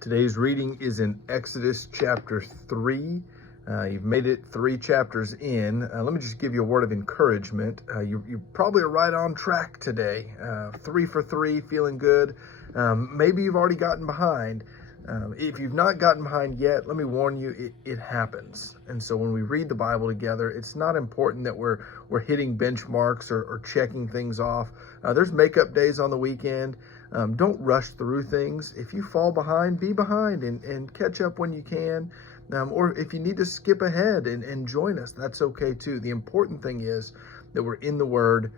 Today's reading is in Exodus chapter 3. You've made it 3 chapters in. Let me just give you a word of encouragement. You probably are right on track today. 3 for 3, feeling good. Maybe you've already gotten behind. If you've not gotten behind yet, let me warn you, it happens. And so when we read the Bible together, it's not important that we're hitting benchmarks or checking things off. There's makeup days on the weekend. Don't rush through things. If you fall behind, be behind and catch up when you can. Or if you need to skip ahead and join us, that's okay too. The important thing is that we're in the Word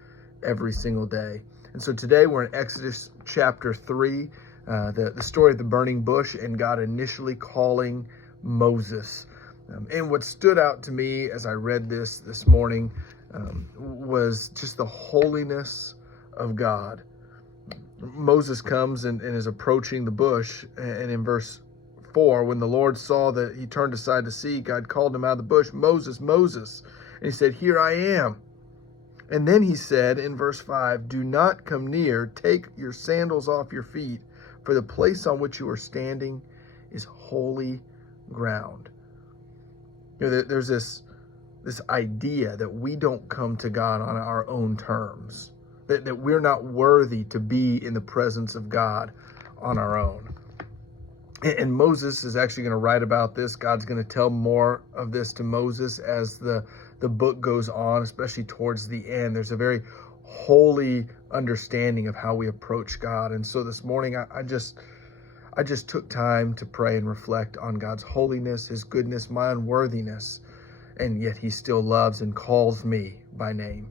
every single day. And so today we're in Exodus chapter 3, the story of the burning bush and God initially calling Moses. And what stood out to me as I read this morning was just the holiness of God. Moses comes and is approaching the bush, and in verse 4, when the Lord saw that he turned aside to see, God called him out of the bush, "Moses, Moses." And he said, "Here I am." And then he said in verse 5, "Do not come near, take your sandals off your feet, for the place on which you are standing is holy ground." You know, there's this idea that we don't come to God on our own terms. That we're not worthy to be in the presence of God on our own. And Moses is actually going to write about this. God's going to tell more of this to Moses as the book goes on, especially towards the end. There's a very holy understanding of how we approach God. And so this morning, I just took time to pray and reflect on God's holiness, His goodness, my unworthiness, and yet He still loves and calls me by name.